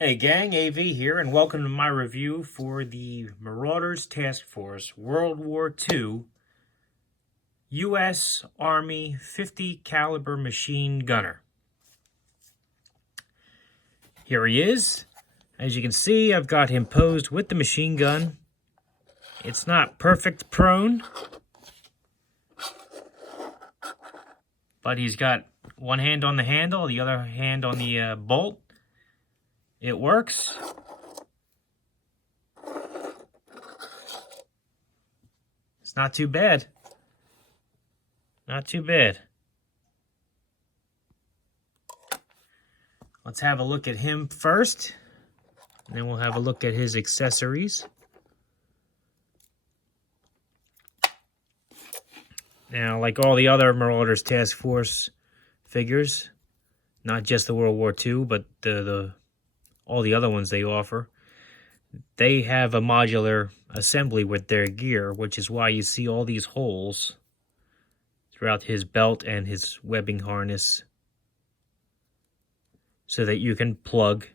Hey gang, AV here, and welcome to my review for the Marauders Task Force World War II U.S. Army 50 caliber machine gunner. Here he is. As you can see, I've got him posed with the machine gun. It's not perfect prone, but he's got one hand on the handle, the other hand on the bolt. It works. It's not too bad. Not too bad. Let's have a look at him first, and then we'll have a look at his accessories. Now, like all the other Marauders Task Force figures, not just the World War II, but all the other ones they offer, they have a modular assembly with their gear, which is why you see all these holes throughout his belt and his webbing harness, so that you can plug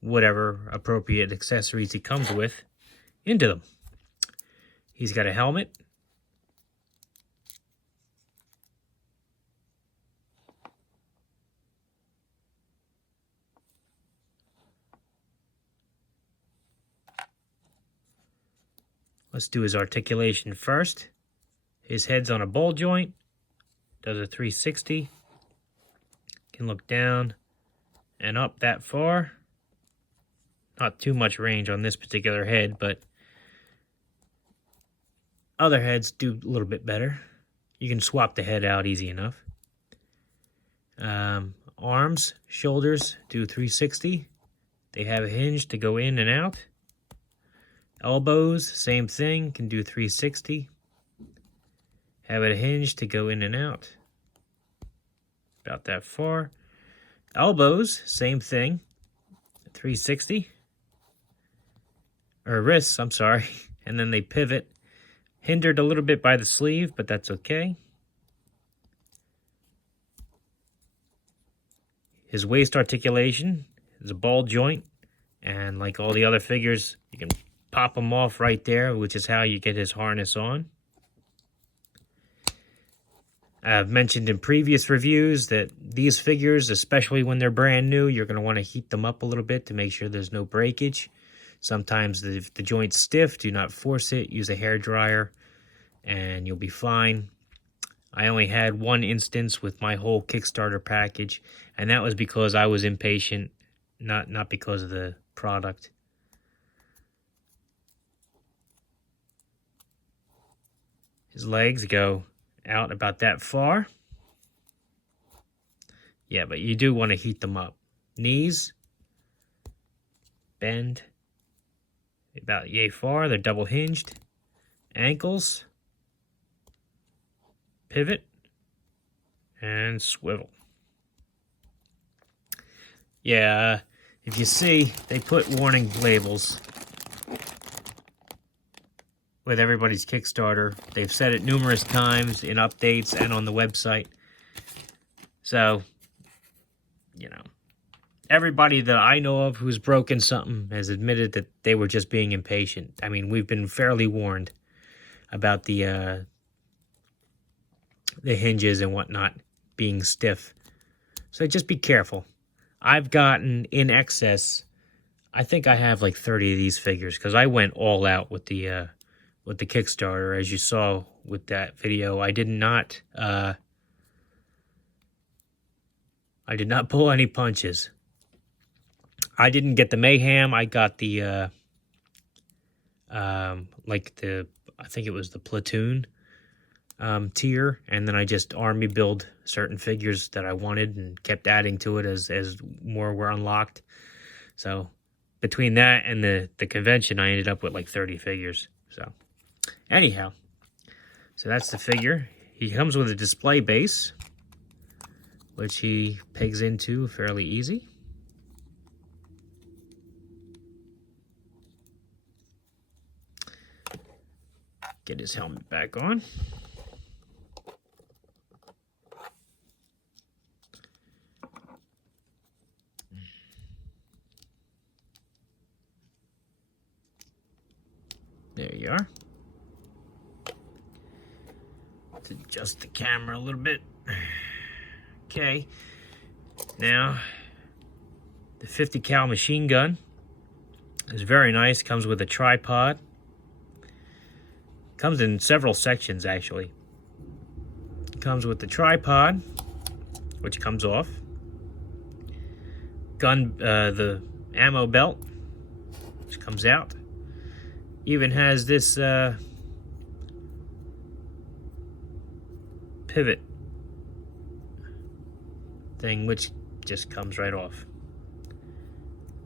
whatever appropriate accessories he comes with into them. He's got a helmet. Let's do his articulation first. His head's on a ball joint, does a 360. Can look down and up that far. Not too much range on this particular head, but other heads do a little bit better. You can swap the head out easy enough. Arms, shoulders do 360. They have a hinge to go in and out. Elbows, same thing, can do 360. Have a hinge to go in and out. About that far. Elbows, same thing, 360. Or wrists, I'm sorry. And then they pivot. Hindered a little bit by the sleeve, but that's okay. His waist articulation is a ball joint. And like all the other figures, you can pop them off right there, which is how you get his harness on. I've mentioned in previous reviews that these figures, especially when they're brand new, you're going to want to heat them up a little bit to make sure there's no breakage. Sometimes if the joint's stiff, do not force it. Use a hairdryer and you'll be fine. I only had one instance with my whole Kickstarter package, and that was because I was impatient, not because of the product. His legs go out about that far. Yeah, but you do want to heat them up. Knees bend about yay far. They're double hinged. Ankles pivot and swivel. Yeah, if you see, they put warning labels with everybody's Kickstarter. They've said it numerous times in updates and on the website. So, you know, everybody that I know of who's broken something has admitted that they were just being impatient. I mean, we've been fairly warned about the hinges and whatnot being stiff. So just be careful. I've gotten in excess, I think I have like 30 of these figures, because I went all out with the Kickstarter, as you saw with that video. I did not pull any punches. I didn't get the Mayhem. I got the I think it was the Platoon tier, and then I just army build certain figures that I wanted and kept adding to it as more were unlocked. So between that and the convention, I ended up with like 30 figures. So anyhow, so that's the figure. He comes with a display base, which he pegs into fairly easy. Get his helmet back on. we are. Let's adjust the camera a little bit. Okay. Now, the 50 cal machine gun is very nice. Comes with a tripod. Comes in several sections, actually. Comes with the tripod, which comes off. The ammo belt, which comes out. Even has this pivot thing, which just comes right off.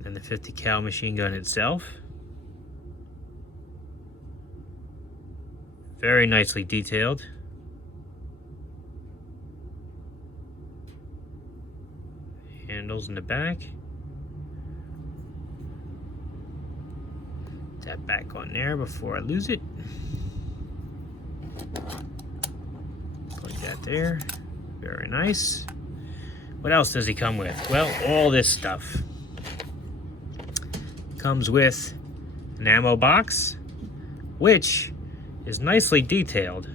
And the 50 cal machine gun itself. Very nicely detailed. Handles in the back. Tap back on there before I lose it. Plug that there. Very nice. What else does he come with? Well, all this stuff. Comes with an ammo box, which is nicely detailed,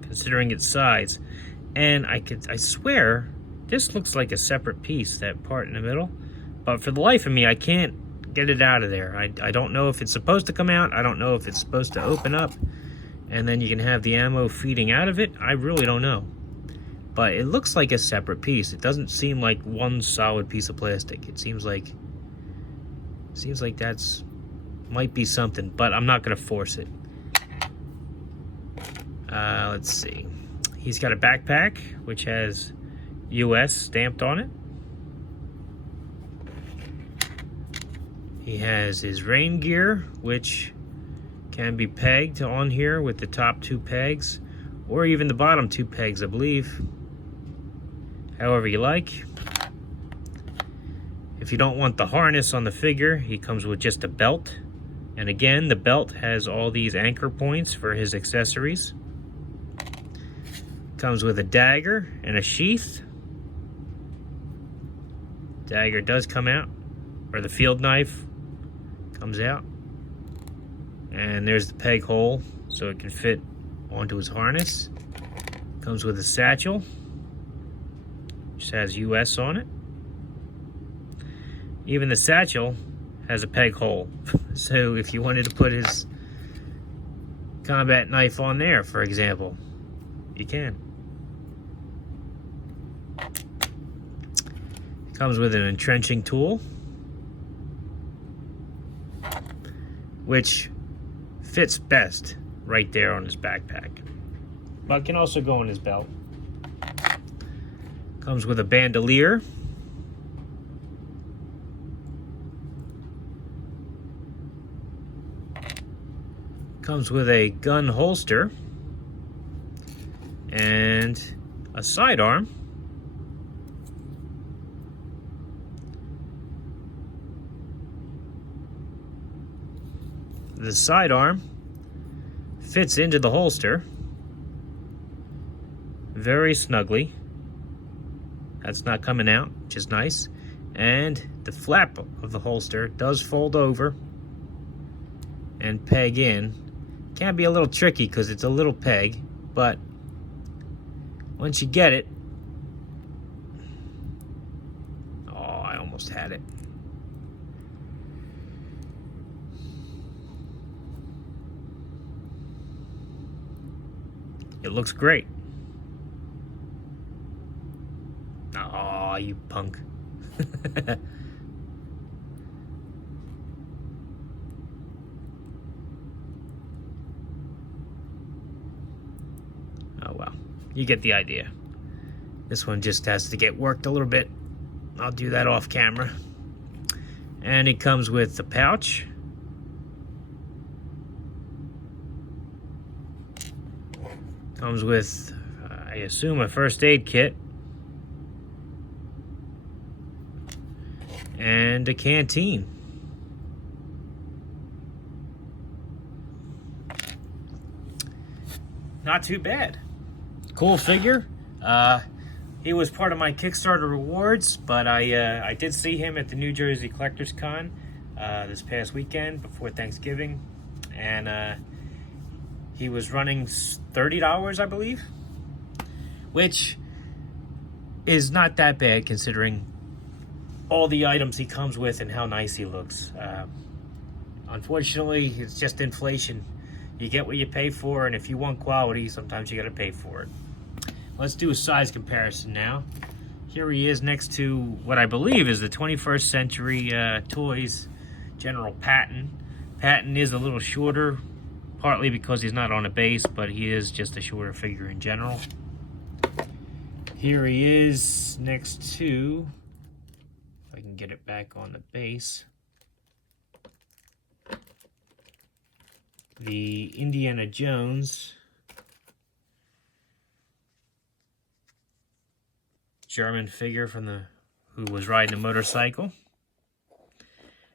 considering its size. And I swear, this looks like a separate piece, that part in the middle. But for the life of me, I can't get it out of there. I don't know if it's supposed to come out. I don't know if it's supposed to open up. And then you can have the ammo feeding out of it. I really don't know. But it looks like a separate piece. It doesn't seem like one solid piece of plastic. It seems like that's might be something, but I'm not going to force it. Let's see. He's got a backpack, which has US stamped on it. He has his rain gear, which can be pegged on here with the top 2 pegs, or even the bottom 2 pegs, I believe. However you like. If you don't want the harness on the figure, he comes with just a belt. And again, the belt has all these anchor points for his accessories. Comes with a dagger and a sheath. Dagger does come out, or the field knife comes out. And there's the peg hole, so it can fit onto his harness. Comes with a satchel, which has US on it. Even the satchel has a peg hole. So if you wanted to put his combat knife on there, for example, you can. Comes with an entrenching tool, which fits best right there on his backpack, but can also go on his belt. Comes with a bandolier. Comes with a gun holster and a sidearm. The sidearm fits into the holster very snugly. That's not coming out, which is nice. And the flap of the holster does fold over and peg in. Can be a little tricky because it's a little peg, but once you get it... Oh, I almost had it. It looks great. Oh, you punk. Oh well, you get the idea. This one just has to get worked a little bit. I'll do that off camera. And it comes with the pouch. Comes with, I assume, a first aid kit. And a canteen. Not too bad. Cool figure. He was part of my Kickstarter rewards, but I did see him at the New Jersey Collectors Con. this past weekend before Thanksgiving, and he was running $30, I believe, which is not that bad considering all the items he comes with and how nice he looks. Unfortunately, it's just inflation. You get what you pay for, and if you want quality, sometimes you got to pay for it. Let's do a size comparison now. Here he is next to what I believe is the 21st Century Toys General Patton. Patton is a little shorter, partly because he's not on a base, but he is just a shorter figure in general. Here he is next to, if I can get it back on the base, the Indiana Jones German figure from who was riding a motorcycle,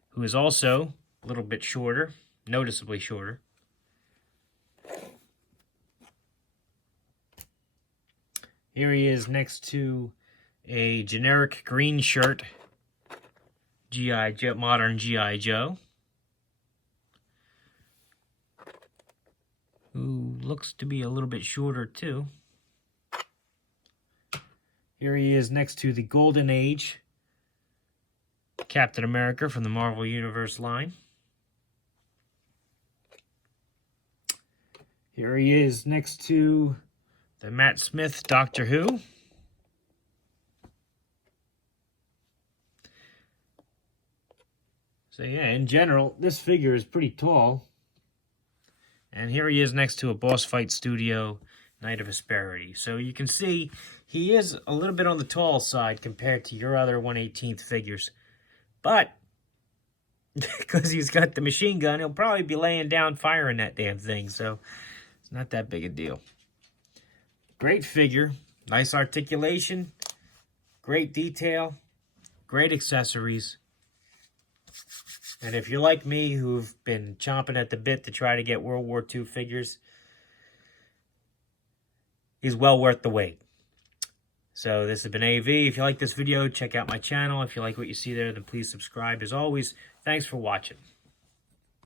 who is also a little bit shorter, noticeably shorter. Here he is next to a generic green shirt G.I. Joe, modern G.I. Joe, who looks to be a little bit shorter too. Here he is next to the Golden Age Captain America from the Marvel Universe line. Here he is next to the Matt Smith Doctor Who. So yeah, in general, this figure is pretty tall. And here he is next to a Boss Fight Studio Knight of Asperity. So you can see he is a little bit on the tall side compared to your other 1/18 figures. But because he's got the machine gun, he'll probably be laying down firing that damn thing. So it's not that big a deal. Great figure, nice articulation, great detail, great accessories. And if you're like me, who've been chomping at the bit to try to get World War II figures, he's well worth the wait. So this has been AV. If you like this video, check out my channel. If you like what you see there, then please subscribe. As always, thanks for watching.